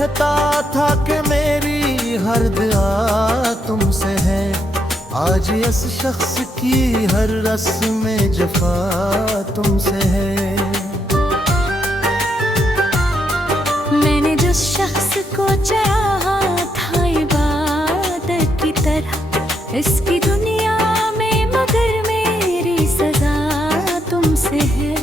रहता था कि मेरी हर दुआ तुमसे है, आज इस शख्स की हर रस्म जफा तुमसे है। मैंने जिस शख्स को चाहा था इबादत की तरह इसकी दुनिया में, मगर मेरी सजा तुमसे है।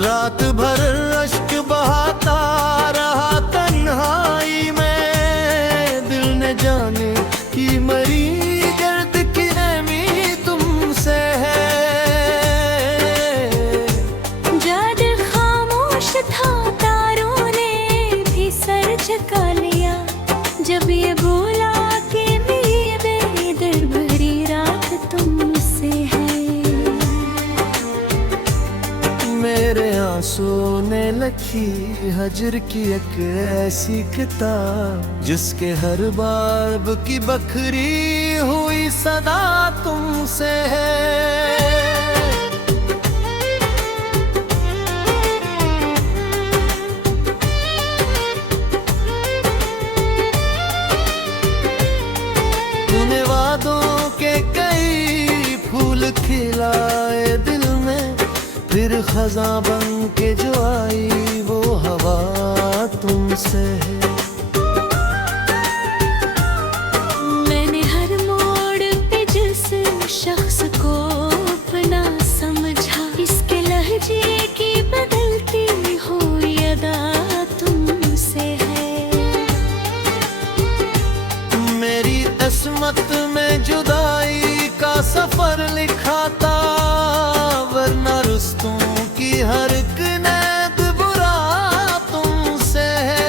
रात भर अश्क बहाता रहा तन्हाई में, दिल ने जाने की मरी दर्द की नमी तुमसे है। जब खामोश था तारों ने भी सर झुका लिया, जब ये बोला कि मेरी बेदर्द भरी रात तुमसे है। मेरे आंसू ने लिखी हजर की एक ऐसी किताब, जिसके हर बाब की बखरी हुई सदा तुमसे है। तूने वादों के कई फूल खिलाए दिल में, फिर खज़ां बन के जो आई वो हवा तुमसे है। मैंने हर मोड़ पे जिस शख्स को अपना समझा, इसके लहजे की बदलती हुई अदा तुमसे है। मेरी किस्मत में जुदाई का सफर लिखा था, वरना रुस्तों की हर एक नैत बुरा तुमसे है।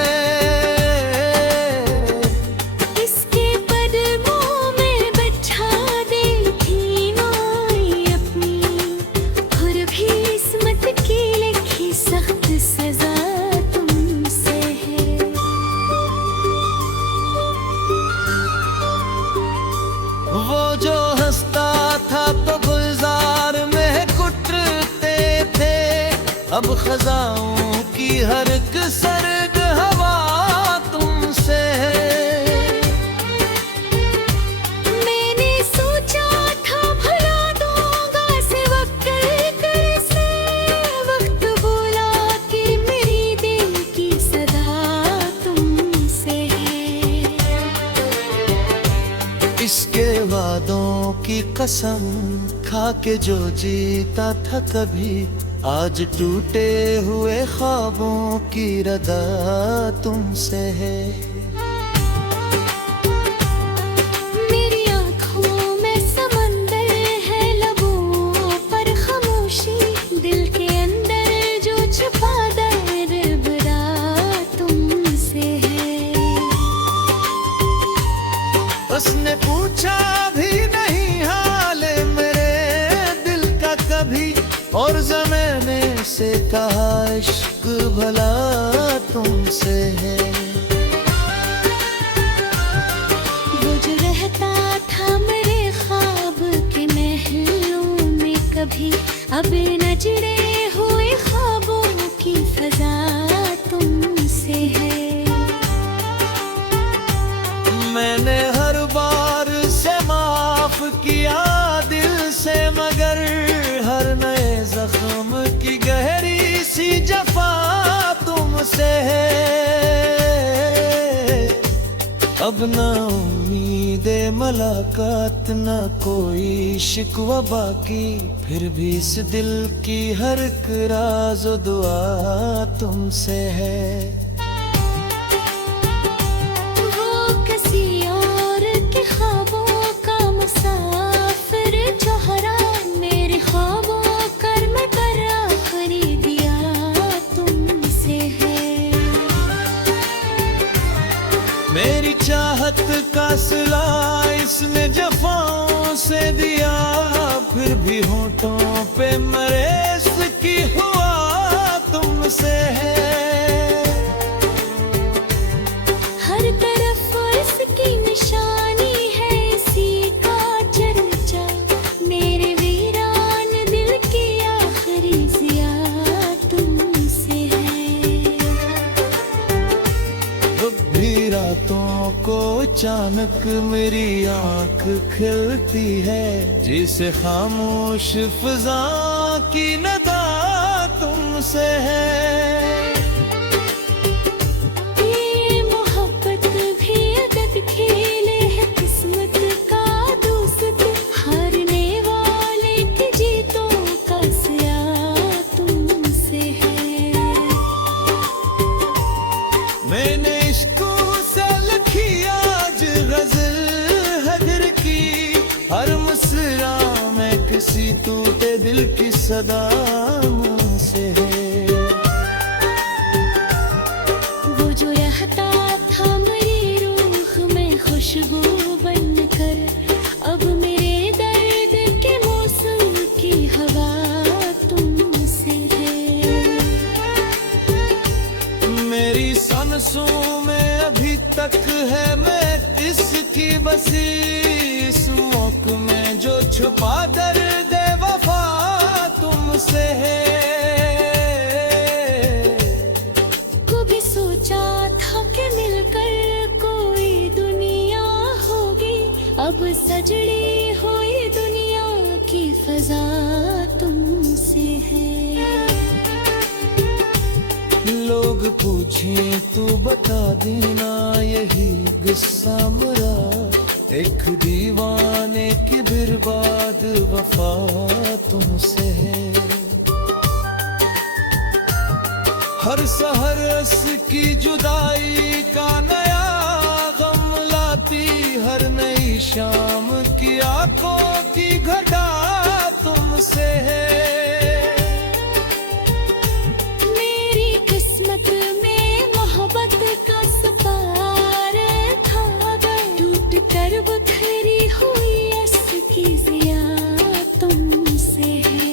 इसके कदमों में बैठा दी थी नाई अपनी, और भी किस्मत की लिखी सख्त सजा तुमसे है। वो जो हंसता था तो गुलजार में कुटते थे, अब खजाओं की हर एक सर्द हवा तुमसे है। मैंने सोचा था भुला दूंगा से वक्त बोला कि मेरी दिल की सदा तुमसे है। इसके वादों की कसम खा के जो जीता था कभी, आज टूटे हुए ख्वाबों की रदा तुमसे है। मेरी आँखों में समंदर है, लबों पर खामोशी, दिल के अंदर जो छुपा दर्द भरा तुमसे है। उसने पूछा भी नहीं हाल मेरे दिल का कभी, और ज़माने से कहा इश्क भला तुमसे है। वो जो रहता था मेरे ख्वाब के महलों में कभी, अब न जुड़े हुए ख्वाबों की फजा तुमसे है। मैंने हर बार से माफ किया दिल से, मगर हर नए जख्म की गहरी सी जफा तुमसे है। अब ना उम्मीदे मुलाकात, ना कोई शिकवा बाकी, फिर भी इस दिल की हर एक राज और दुआ तुमसे है। मेरी चाहत का सिला इसने जफाओं से दिया, फिर भी होठों पे मरेस की हुआ तुमसे है। हर तरफ इसकी निशानी है, इसी का चर्चा, मेरे वीरान दिल की आखिरी जिया तुमसे है। अचानक मेरी आंख खिलती है, जिसे खामोश फिजा की नदा तुमसे है। ये मोहब्बत भी अदद खेले है, किस्मत का दोस्त, हारने वाले की जीतों का सिया तुमसे है। मैंने इश्कों से लिखी आज गजल हदर की, हर मुस्कुरा में किसी टूटे दिल की सदा मुझसे है। वो जो रहता था मेरी रूह में खुशबू बनकर, अब मेरे दर्द के मौसम की हवा तुमसे है। मेरी सांसों में अभी तक है मैं इसकी बसी, इस मौक में जो छुपा दर्द वफा तुमसे है। कभी सोचा था कि मिलकर कोई दुनिया होगी, अब सजड़ी हुई दुनिया की फजा तुमसे है। लोग पूछें तू बता देना यही गुस्सा मेरा, एक दीवाने की बर्बाद वफा तुमसे है। हर सहर की जुदाई का नया गम लाती, हर नई शाम की आंखों की घटा तुमसे है। मेरी किस्मत में मोहब्बत का सफार था, टूट कर बखरी हुई इसकी जिया तुमसे है।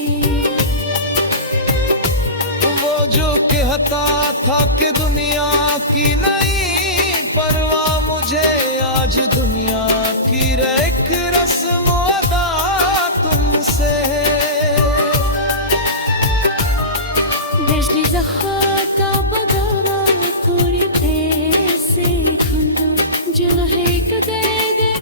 वो जो कहता था कि दुनिया की नहीं परवाह, मुझे आज दुनिया की एक रस्म अदा तुमसे है। बिजली ज़खाता बगारा थोड़ी पैसे खुंडो, जो है कदे दे।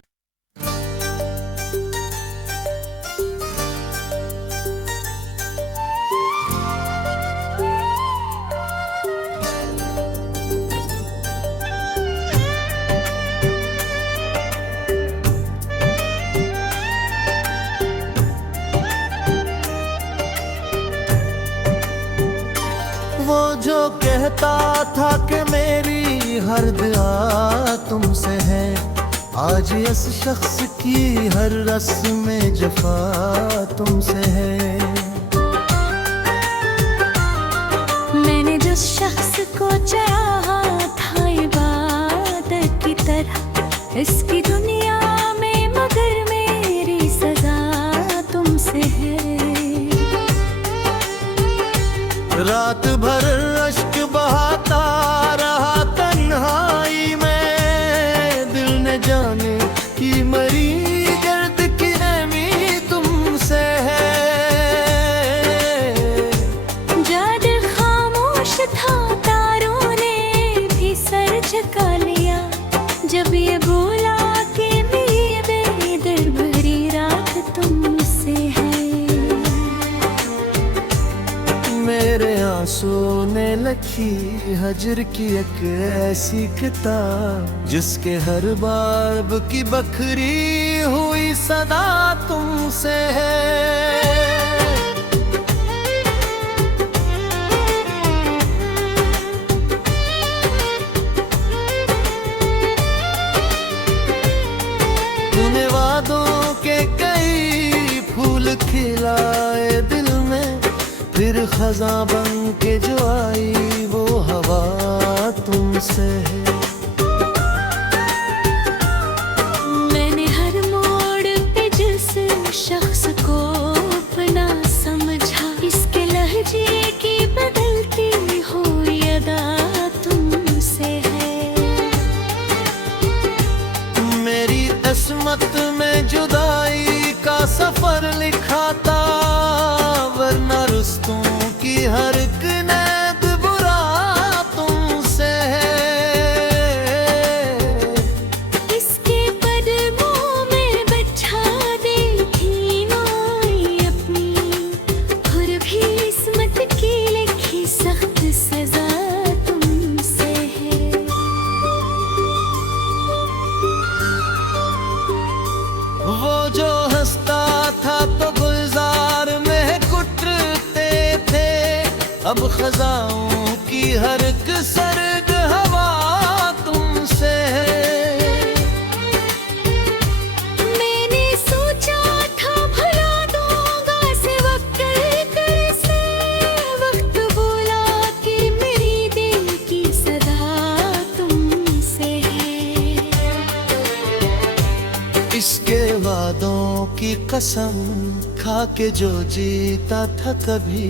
वो जो कहता था कि मेरी हर दुआ तुमसे है, आज इस शख्स की हर रस्म में जफा तुमसे है। मैंने जिस शख्स को चाहा था इबादत की तरह, इसकी दुनिया में मगर मेरी सजा तुमसे है। रात भर अश्क बहाता रहा तन्हाई में, दिल ने जाने की मरी दर्द की नमी तुमसे है। जद खामोश था तारों ने भी सर झुका लिया, जब ये बोला कि मेरी बेदर्द भरी रात तुमसे है। मेरे आंसू ने लिखी हजर की एक ऐसी किताब, जिसके हर बाब की बखरी हुई सदा तुमसे है। तूने वादों के कई फूल खिलाए दिल में, फिर खजा बन के जो आई वो हवा तुमसे है। मैंने हर मोड़ पे जिस शख्स को अपना समझा, इसके लहजे की बदलती हुई अदा तुमसे है। मेरी किस्मत में जुदाई का सफर लिखा था, वरना रुस्तों की हर एक नैब बुरा तुमसे है। इस अब खजाओं की हर एक सर्द हवा तुमसे है। मैंने सोचा था भुला दूंगा से वक्त से, वक्त बोला कि मेरी दिल की सदा तुमसे है। इसके वादों की कसम खा के जो जीता था कभी,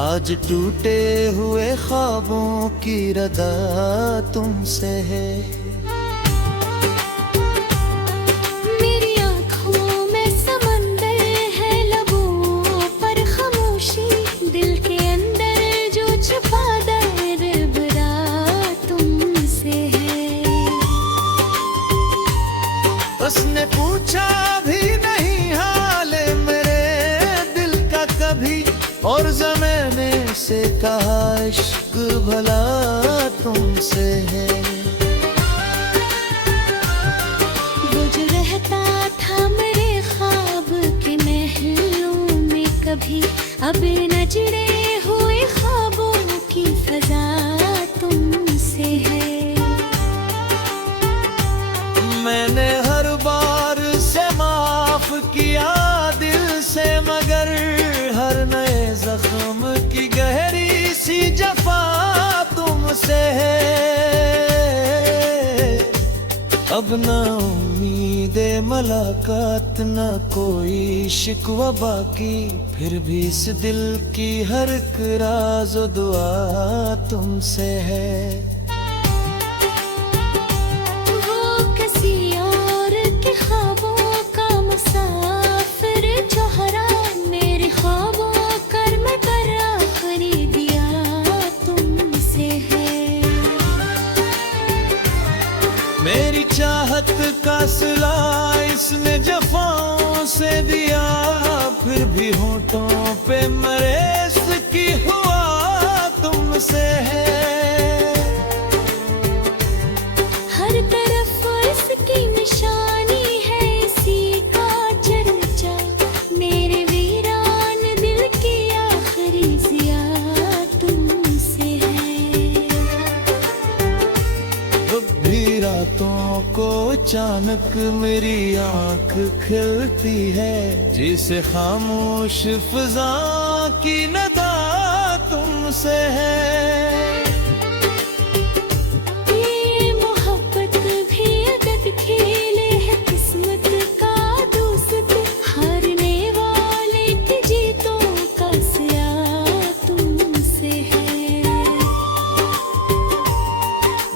आज टूटे हुए ख्वाबों की रदा तुमसे है। मेरी आँखों में समंदर है, लबों पर खामोशी, दिल के अंदर जो छुपा दर्द भरा तुमसे है। उसने पूछा भी नहीं हाल मेरे दिल का कभी, और ज़माने से कहा इश्क भला तुमसे है। वो जो रहता था मेरे ख्वाब के महलों में कभी, अब न जुड़े हुए ख्वाबों की फजा तुमसे है। मैंने हर बार से माफ किया दिल से, मगर हर नए जख्म की गहरी सी जफा तुमसे है। अब ना उम्मीदे मुलाकात, ना कोई शिकवा बाकी, फिर भी इस दिल की हर एक राज और दुआ तुमसे है। वो किसी और के ख्वाबों का मुसाफिर जो हरा, मेरे ख्वाबों कर मैं कर आखिरी दिया तुमसे है। मेरी चाहत का सिला इसने जफाओं से दिया, फिर भी होठों पे मरेस की हुआ तुमसे है। हर तरफ इसकी निशानी है, इसी का चर्चा, मेरे वीरान दिल की आखिरी जिया तुमसे है। अब भी रातों को अचानक मेरी आंख खिलती है, जिसे खामोश फिजा की नदा तुमसे है। ये मोहब्बत भी अदद खेले है, किस्मत का दोस्त, हारने वाले की जीतों का सिया तुमसे है।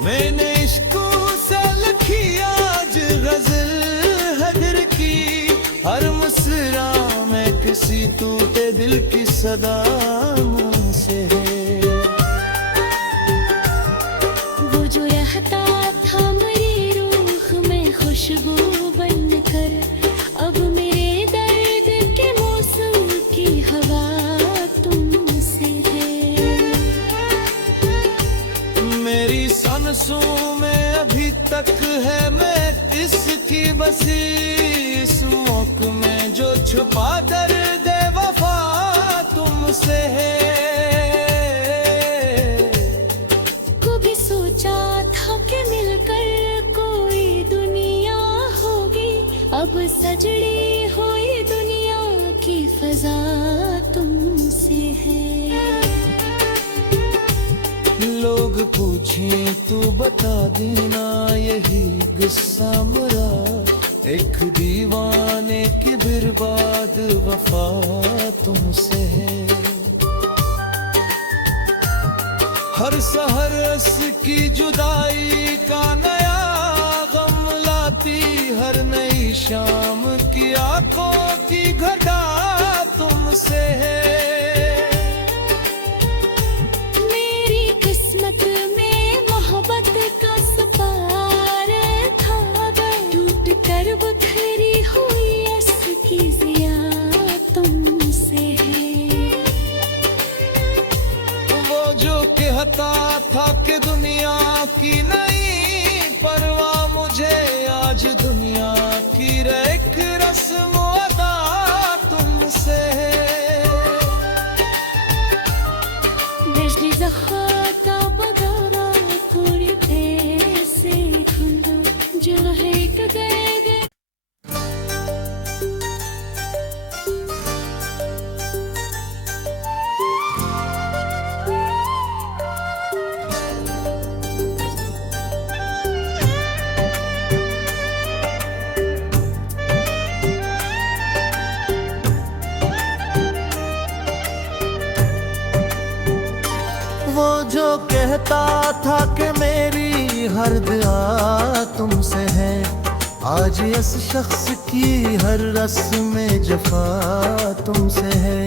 मैंने इश्कों से लिखी आज गजल हदर की, हर मुस्कुरा में किसी टूटे दिल की सदा मुझसे है। वो जो रहता था मेरी रूह में खुशबू बनकर, अब मेरे दर्द के मौसम की हवा तुमसे है। मेरी सांसों में अभी तक है मैं इसकी बसी, इस मौक में जो छुपा दर्द वफा तुमसे है। कभी सोचा था कि मिलकर कोई दुनिया होगी, अब सजड़ी हुई दुनिया की फजा तुमसे है। लोग पूछें तू बता देना यही गुस्सा मेरा, एक दीवाने की बर्बाद वफा तुमसे है। हर सहरस की जुदाई का नया गम लाती, हर नई शाम की आंखों की घटा तुमसे है। मेरी किस्मत में मोहब्बत का सपार था, टूट कर बिखरी हुई इसकी जिया तुमसे है। वो जो कहता था कि दुनिया की नहीं परवाह, मुझे आज दुनिया की एक रस्म अदा तुमसे है। कहता था कि मेरी हर दुआ तुमसे है, आज इस शख्स की हर रस्म में जफा तुमसे है।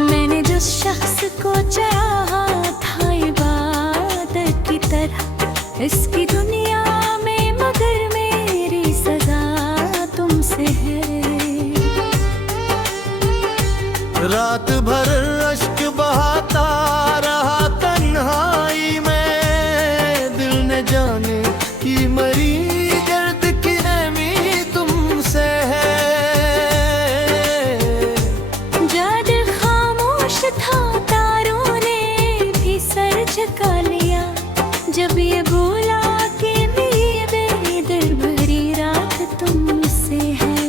मैंने जिस शख्स को चाहा था इबादत की तरह इसकी दुनिया में, मगर मेरी सजा तुमसे है। रात भर अश्क बहाता रहा तन्हाई में, दिल ने जाने की मरी दर्द की नमी तुमसे है। जब दिल खामोश था तारों ने भी सर झुका लिया, जब ये बोला कि मेरी बेदर्द भरी रात तुमसे है।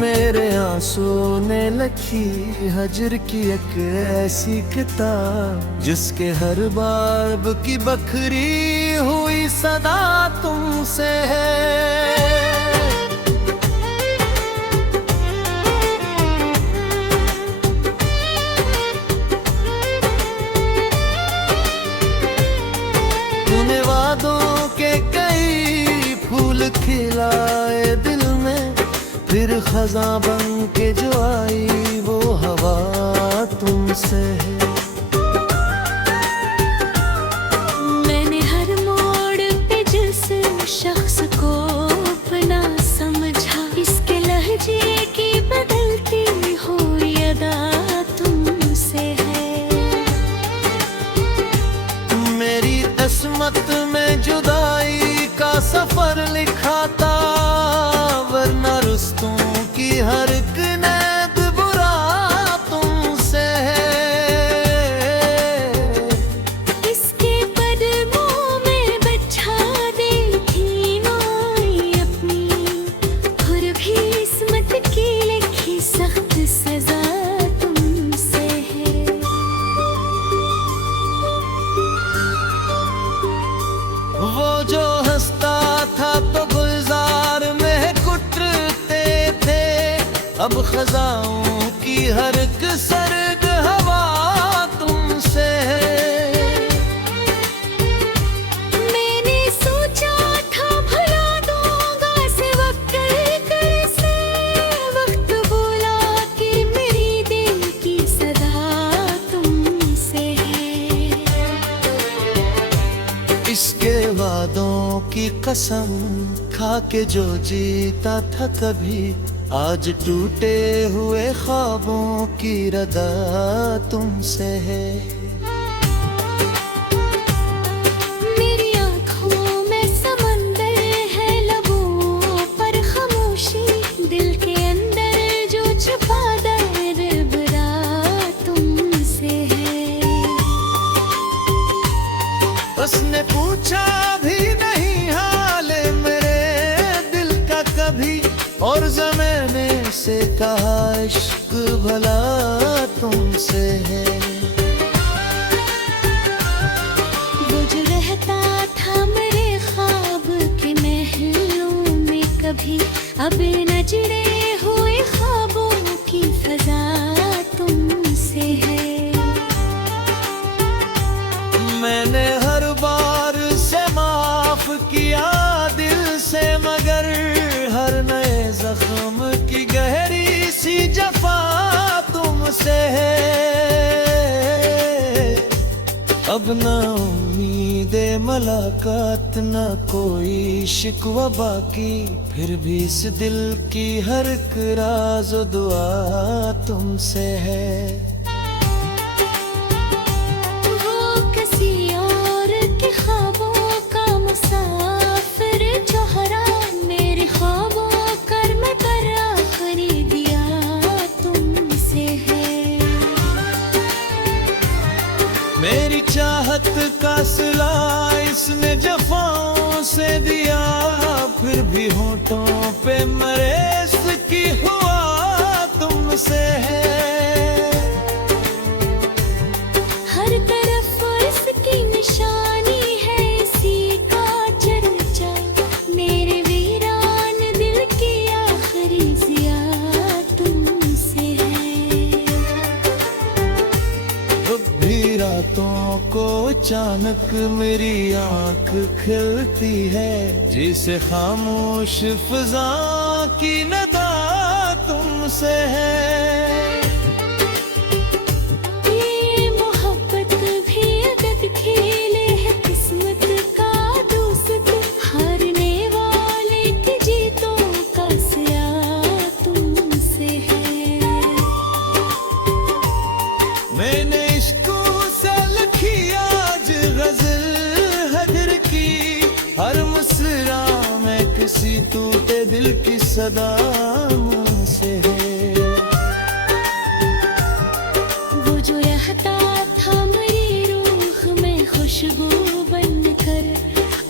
मेरे आंसू ने लिखी हजर की एक ऐसी किताब, जिसके हर बाब की बखरी हुई सदा तुमसे है। तूने वादों के कई फूल खिलाए दिल में, फिर खज़ां बन के जो आई वो हवा तुमसे है। मैंने हर मोड़ पे जिस शख्स को अपना समझा, इसके लहजे की बदलती हुई अदा तुमसे है। मेरी किस्मत में जुदाई का सफर लिखा था, वरना रुस्तों की हर एक नैद बुरा तुमसे है। इसके कदमों में बचा दी थी नाई अपनी, और भी किस्मत की लिखी सख्त सजा तुमसे है। वो जो हंसता था तो गुलजार में कुटते थे, अब खजाओं की हर एक सर्द हवा तुमसे है। मैंने सोचा था भुला दूंगा से वक्त से, वक्त बोला कि मेरी दिल की सदा तुमसे है। इसके वादों की कसम खा के जो जीता था कभी, आज टूटे हुए ख्वाबों की रदा तुमसे है। मेरी आँखों में समंदर है, लबों पर खामोशी, दिल के अंदर जो छुपा दर्द भरा तुमसे है। उसने पूछा भी नहीं हाल मेरे दिल का कभी, और ज़माने से कहा इश्क भला तुमसे है। वो जो रहता था मेरे ख्वाब के महलों में कभी, अब न जुड़े हुए ख्वाबों की फजा तुमसे है। मैंने हर बार से माफ किया दिल से, मगर हर नए जख्म की गहरी सी जफा तुमसे है। अब ना उम्मीद मुलाकात, ना कोई शिकवा बाकी, फिर भी इस दिल की हर एक राज और दुआ तुमसे है। वो किसी और के ख्वाबों का मुसाफिर जो हरा, मेरे ख्वाबों कर में कर आखिरी दिया तुमसे है। मेरी चाहत का सिला इसने जफाओं से दिया, फिर भी होठों पे मरे इसकी हुआ तुमसे है। हर तरफ इसकी निशानी है, इसी का चर्चा, मेरे वीरान दिल की आखिरी जिया तुमसे है। अचानक मेरी आंख खिलती है, जिसे खामोश फिजा की नदा तुमसे है। ये मोहब्बत भी अदब खेले है, किस्मत का दोस्त हारने वाले की जीतों का सिया तुमसे है। मैंने इश्क से लिखी आज गजल है दिल की, हर मुस्कुरा में किसी टूटे दिल की सदा मुझसे है। वो जो रहता था मेरी रूह में खुशबू बनकर,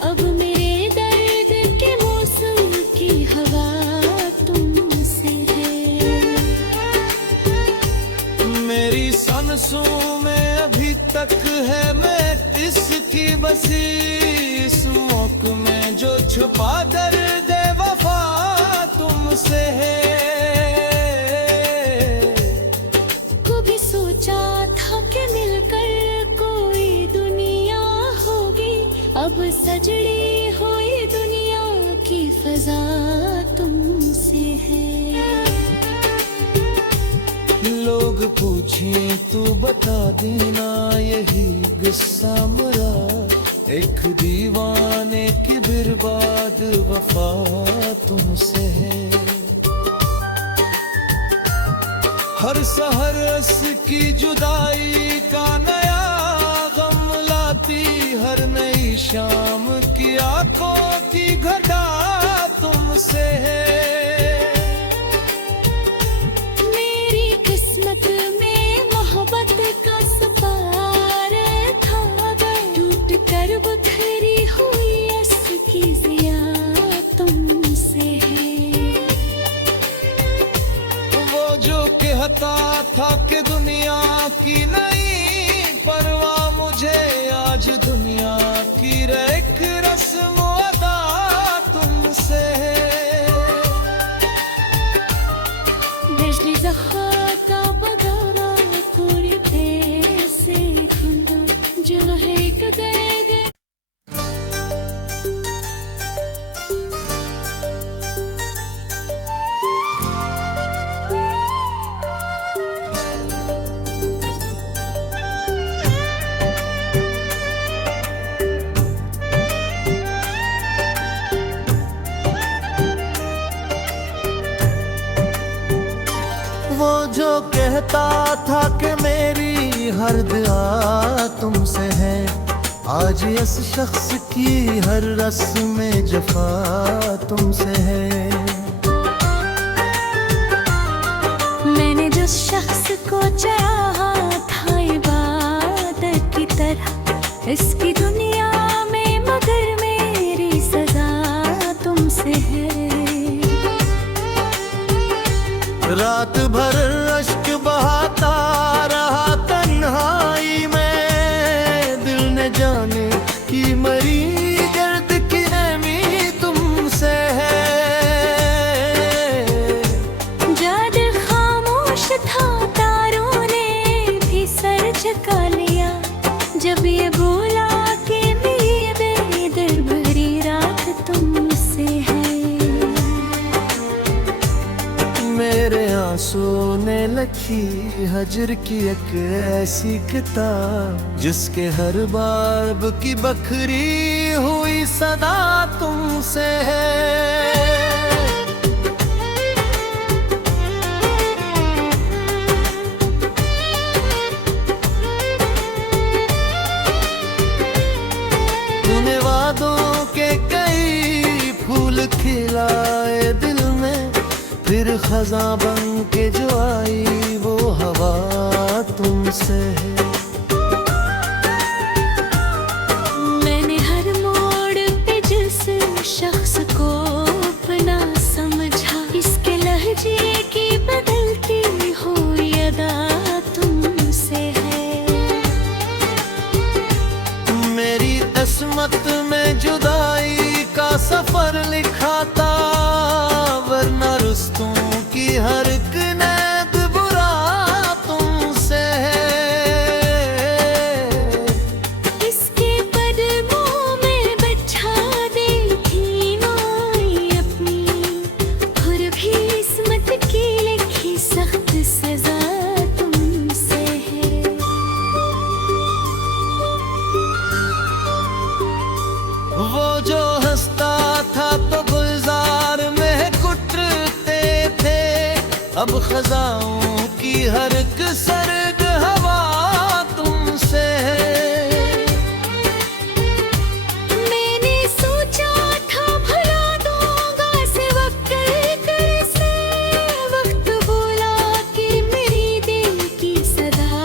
अब मेरे दर्द के मौसम की हवा तुमसे है। मेरी सांसों में अभी तक है मैं इसकी बसी, इस मौक में जो छुपा दर्द वफा तुमसे है। कभी सोचा था कि मिलकर कोई दुनिया होगी, अब सजड़ी हुई दुनिया की फजा तुमसे है। लोग पूछें तू बता देना यही गुस्सा मरा, एक दीवाने की बर्बाद वफा तुमसे है। हर सहर की जुदाई का नया गम लाती, हर नई शाम की आंखों की घटा तुमसे है। मेरी किस्मत में मोहब्बत का सफार था, टूट कर बखरी हुई इसकी जिया तुमसे है। वो जो कहता था कि दुनिया की नहीं परवाह, मुझे आज दुनिया की एक रस्म अदा तुमसे है। बिजली जखाता बगारा पूरी से खुंदा, जो है कदे दे। वो जो कहता था कि मेरी हर दुआ तुमसे है, आज इस शख्स की हर रस्म जफा तुमसे है। मैंने जिस शख्स को चाहा था इबादत की तरह, इसकी दुनिया में मगर मेरी सजा तुमसे है। रात भर अश्क बहाता रहा तन्हाई में, दिल ने जाने की मरी दर्द की नमी तुमसे है। जद खामोश था तारों ने भी सर झुका लिया, जब ये बोला कि मेरी बेदर्द भरी रात तुमसे है। मेरे आंसू ने लिखी हजर की एक ऐसी किताब, जिसके हर बाब की बखरी हुई सदा तुमसे है। तूने वादों के कई फूल खिलाए दिल में, फिर खजा बन के जो आई वो हवा तुमसे है। मैंने हर मोड़ पे जिस शख्स को अपना समझा, इसके लहजे की बदलती हुई अदा तुमसे है। मेरी किस्मत में जुदाई का सफर लिखा था, वरना रुस्तों की हर एक नैत बुरा तुमसे है। इसके अब खजाओं की हर एक सर्द हवा तुमसे है। मैंने सोचा था भुला दूंगा से वक्त से, वक्त बोला कि मेरी दिल की सदा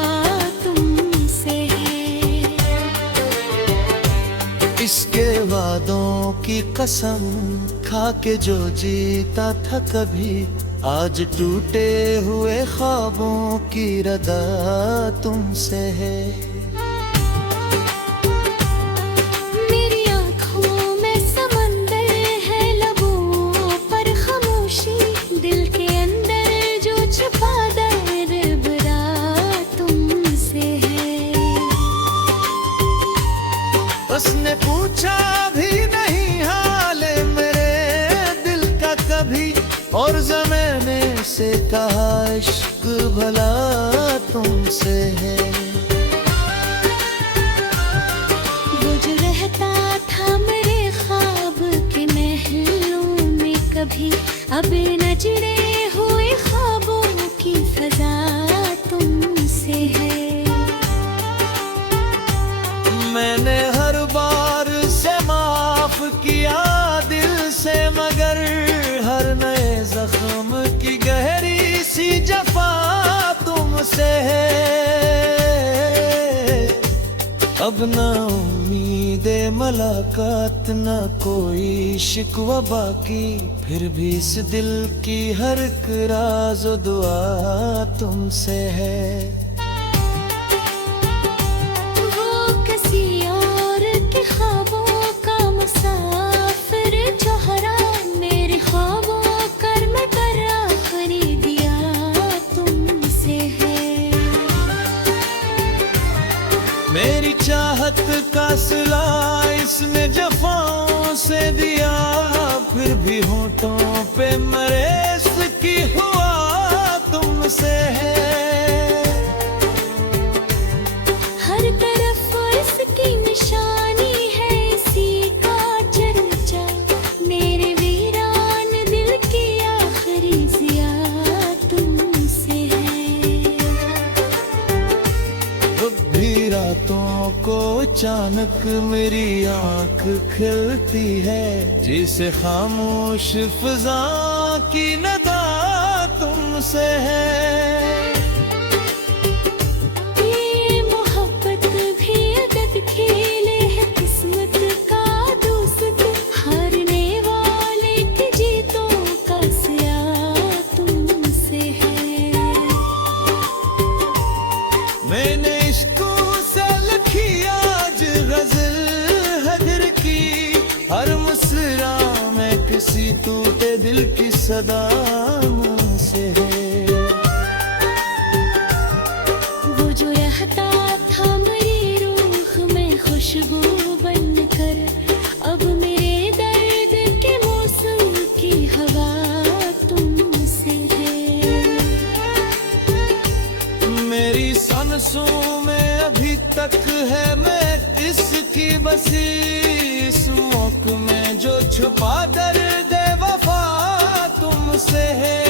तुमसे है। इसके वादों की कसम खा के जो जीता था कभी, आज टूटे हुए ख्वाबों की रदा तुमसे है। मेरी आँखों में समंदर है, लबों पर खामोशी, दिल के अंदर जो छुपा दर्द भरा तुमसे है। उसने पूछा भी नहीं हाल मेरे दिल का कभी, और ज़माने से कहा इश्क भला तुमसे है। वो जो रहता था मेरे ख्वाब के महलों में कभी, अब न जुड़े हुए ख्वाबों की फजा तुमसे है। मैंने हर बार से माफ किया दिल से, मगर हर नए जख्म की गहरी सी जफा तुमसे है। अब ना उम्मीदे मुलाकात ना कोई शिकवा बाकी, फिर भी इस दिल की हर एक राज और दुआ तुमसे है। वो किसी और के ख्वाबों का मुसाफिर जो हरा, मेरे ख्वाबों कर में कर आखिरी दिया तुमसे है। मेरी चाहत का सिला इसने जफाओं से दिया, फिर भी होठों पे मरे इसकी हुआ तुमसे है। हर तरफ इसकी निशानी है, इसी का चर्चा, मेरे वीरान दिल की आखिरी जिया तुमसे है। भी रातों को अचानक मेरी आंख खिलती है, जिसे खामोश फिजा की नदा तुमसे है। ये मोहब्बत भी अदद खेले है, किस्मत का दोस्त, हारने वाले की जीतों का सिया तुमसे है। मैंने इश्कों से लिखी आज गजल हदर की, हर मुस्कुरा में किसी टूटे दिल की सदा से है। वो जो रहता था मेरी रूह में खुशबू बनकर, अब मेरे दर्द के मौसम की हवा तुमसे है। मेरी सांसों में अभी तक है मैं इसकी बसी, इस मौक में जो छुपा दर्द वफा तुमसे है।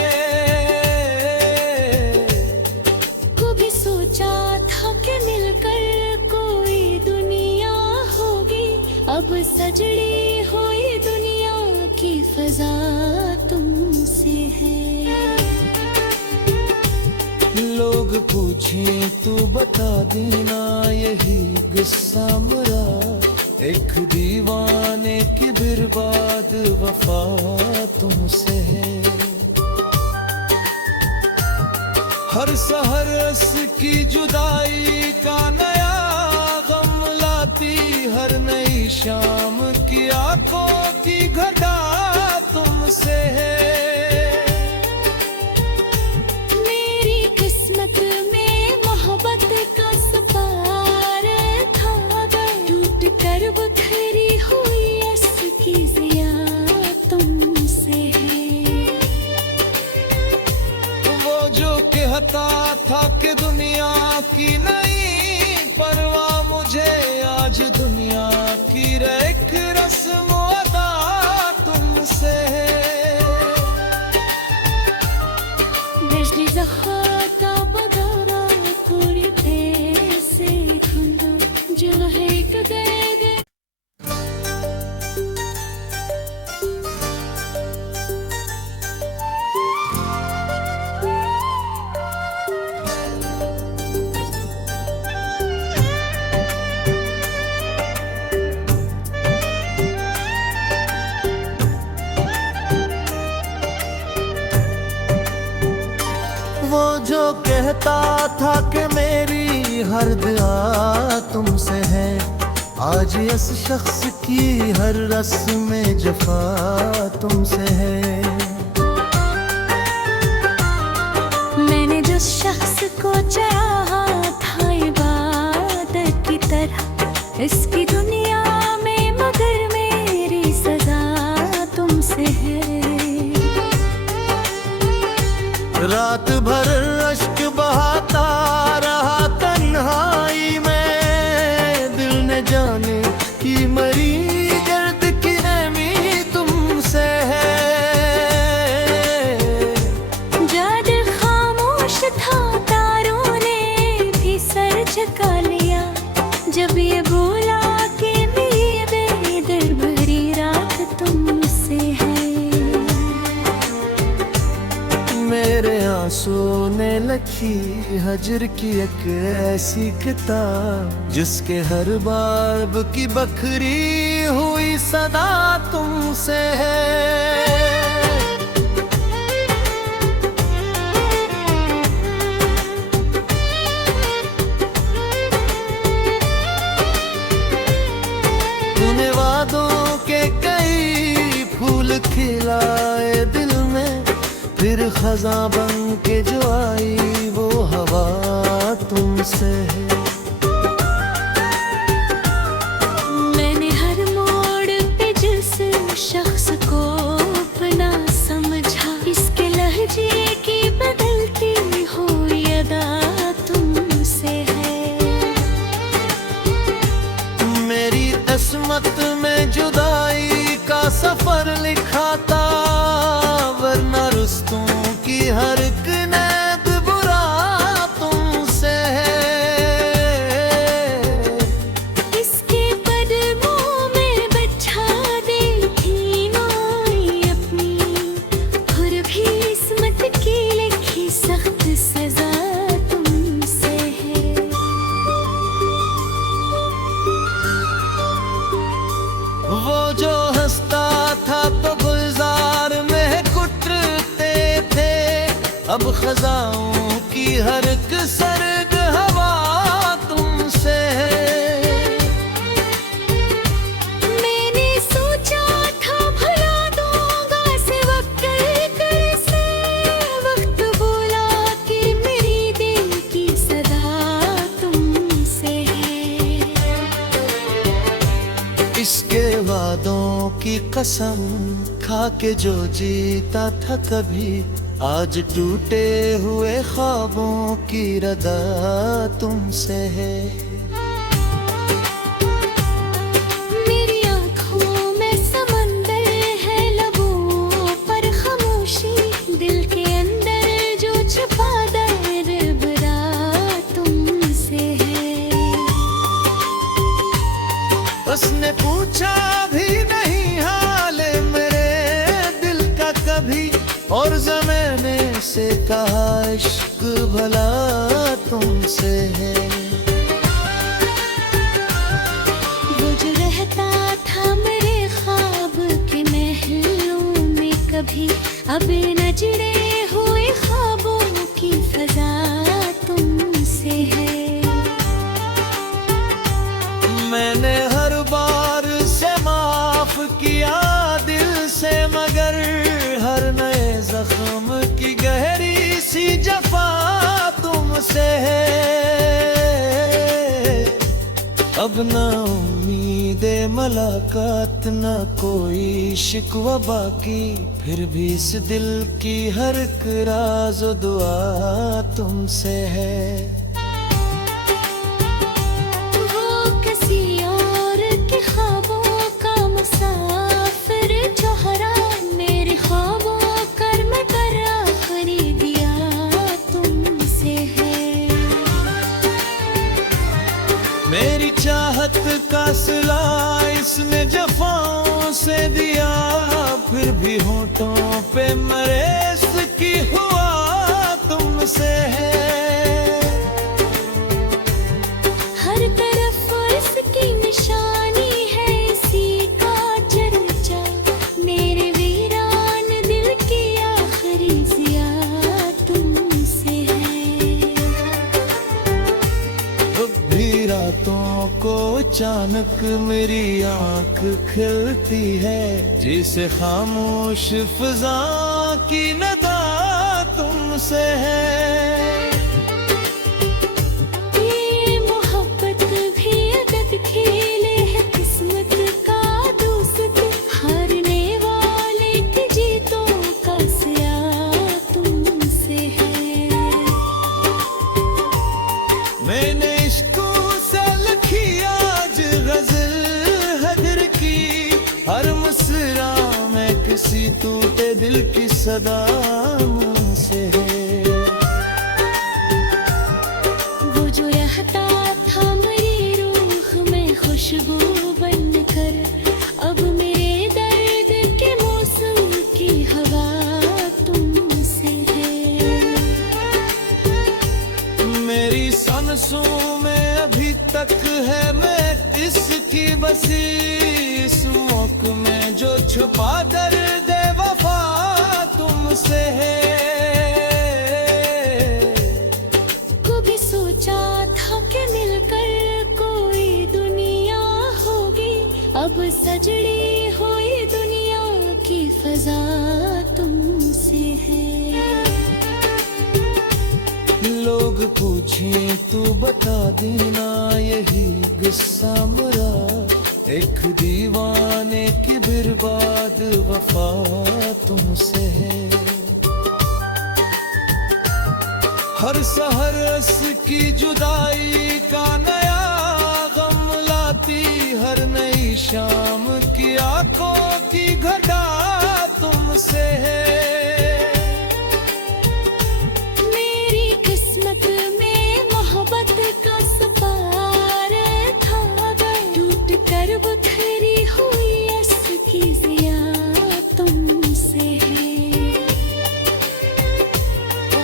कभी सोचा था कि मिलकर कोई दुनिया होगी, अब सजड़ी हुई दुनिया की फजा तुमसे है। लोग पूछें तू बता देना यही गुस्सा मेरा, एक दीवाने की बर्बाद वफा तुमसे है। हर सहर की जुदाई का नया गम लाती, हर नई शाम की आंखों की घटा तुमसे है। मेरी किस्मत में मोहब्बत का सफार था, टूट कर बिखरी हुई इसकी जिया तुमसे है। वो जो कहता था कि दुनिया की नहीं परवाह, मुझे आज दुनिया की एक रस्म अदा तुमसे है। कहता था कि मेरी हर दुआ तुमसे है, आज इस शख्स की हर रस्म जफा तुमसे है। मैंने जिस शख्स को चाहा था इबादत की तरह इसकी दुनिया में, मगर मेरी सजा तुमसे है। रात भर अश्क बहाता रहा तन्हाई में, दिल ने जाने की मरी दर्द की नमी तुमसे है। जब खामोश था तारों ने भी सर झुका लिया, जब ये बोला कि मेरी बेदर्द भरी रात तुमसे है। मेरे आंसू ने लिखी हजर की एक ऐसी किताब, जिसके हर बाब की बखरी हुई सदा तुमसे है। तूने वादों के कई फूल खिलाए दिल में, फिर खजा बन के जो आई वो हवा तुमसे है। मैंने हर मोड़ पे जिस शख्स को अपना समझा, इसके लहजे की बदलती हुई अदा तुमसे है। मेरी किस्मत में जुदाई का सफर लिखा था, वरना रुस्तों की हर एक नैत बुरा तुमसे है। इसके कदमों में बचा देखी नाई अपनी, और भी किस्मत की लिखी सख्त सजा तुमसे है। वो जो हंसता था तो गुलजार में कुटते थे, अब खजाओं की हर एक सर्द हवा तुमसे है। मैंने सोचा था भुला दूंगा से वक्त से, वक्त बोला कि मेरी दिल की सदा तुमसे है। इसके वादों की कसम खा के जो जीता था कभी, आज टूटे हुए ख्वाबों की रदा तुमसे है। मेरी आँखों में समंदर है, लबों पर खामोशी, दिल के अंदर जो छुपा दर्द भरा तुमसे है। उसने पूछा भी नहीं हाल मेरे दिल का कभी, और ज़माने से कहा इश्क भला तुमसे है। वो जो रहता था मेरे ख्वाब के महलों में कभी, अब न जुड़े हुए ख्वाबों की फजा तुमसे है। मैंने हर बार से माफ किया दिल से, मगर हर नए जख्म की गहरी सी जफा तुमसे है। अब ना उम्मीद मुलाकात, ना कोई शिकवा बाकी, फिर भी इस दिल की हर एक राज और दुआ तुमसे है। वो किसी और के ख्वाबों का मुसाफिर जो हरा, मेरे ख्वाबों कर्म कर आखिरी दिया तुमसे है। मेरी चाहत का सिला इसने जफाओं से दिया, फिर भी होठों पे मरे इसकी हुआ तुमसे है। हर तरफ इसकी निशानी है, इसी का चर्चा, मेरे वीरान दिल की आखिरी जिया तुमसे है। अचानक मेरी आंख खिलती है, जिसे खामोश फिजा की नदा तुमसे है। ये मोहब्बत भी अदद खेले है, किस्मत का दोस्त, हारने वाले की जीतों का सिया तुमसे है। मैंने इश्कों से लिखी आज गजल हदर की, हर मुस्कुरा में किसी टूटे दिल की सदा मुझसे है। वो जो रहता था मेरी रूह में खुशबू बनकर, अब मेरे दर्द के मौसम की हवा तुमसे है। मेरी सांसों में अभी तक है मैं इसकी बसी, इस मौक में जो छुपा दर्द वफा तुमसे है। कभी सोचा था कि मिलकर कोई दुनिया होगी, अब सजड़ी हुई दुनिया की फजा तुमसे है। लोग पूछें तू बता देना यही गुस्सा मेरा, एक दीवाने की बर्बाद वफा तुमसे है। हर सहरस की जुदाई का नया गम लाती, हर नई शाम की आंखों की घटा तुमसे है। मेरी किस्मत में मोहब्बत का सफार था, टूट कर बखरी हुई इसकी जिया तुमसे है।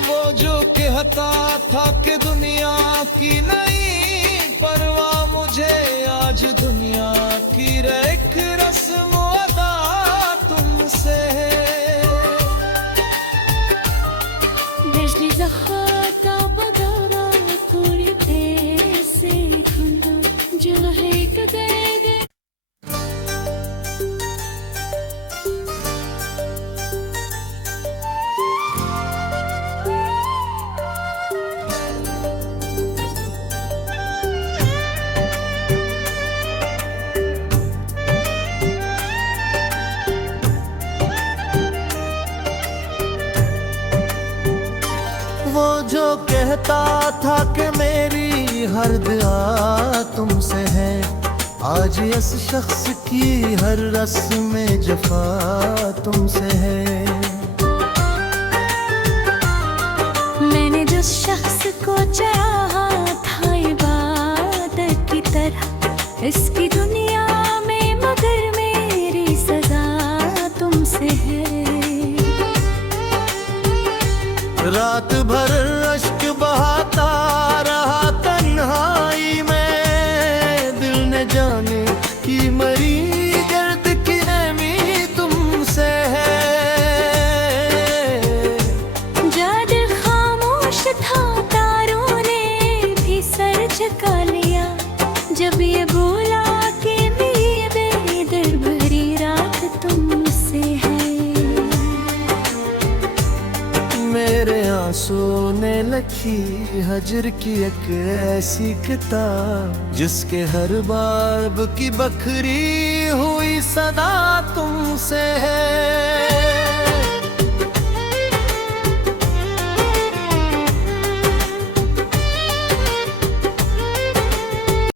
वो जो कहता था कि दुनिया की नहीं परवाह, मुझे आज दुनिया की एक रस्म अदा तुमसे है। बिजली ज़खाता बगारा थोड़ी देर से खुला, जो है कदे गए। वो जो कहता था कि मेरी हर दुआ तुमसे है, आज इस शख्स की हर रस्म में जफा तुमसे है। मैंने जिस शख्स को चाहा था इबादत की तरह, इसकी दुनिया में मगर मेरी सजा तुमसे है। रात भर अश्क बहाता रहा तन्हाई में, दिल ने जाने की मरी दर्द की नमी तुमसे है। जद खामोश था तारों ने भी सर झुका लिया, जब ये बोला कि मेरी बेदर्द भरी रात तुमसे है। मेरे आंसू ने लिखी हजर की एक ऐसी किताब, जिसके हर बाब की बखरी हुई सदा तुम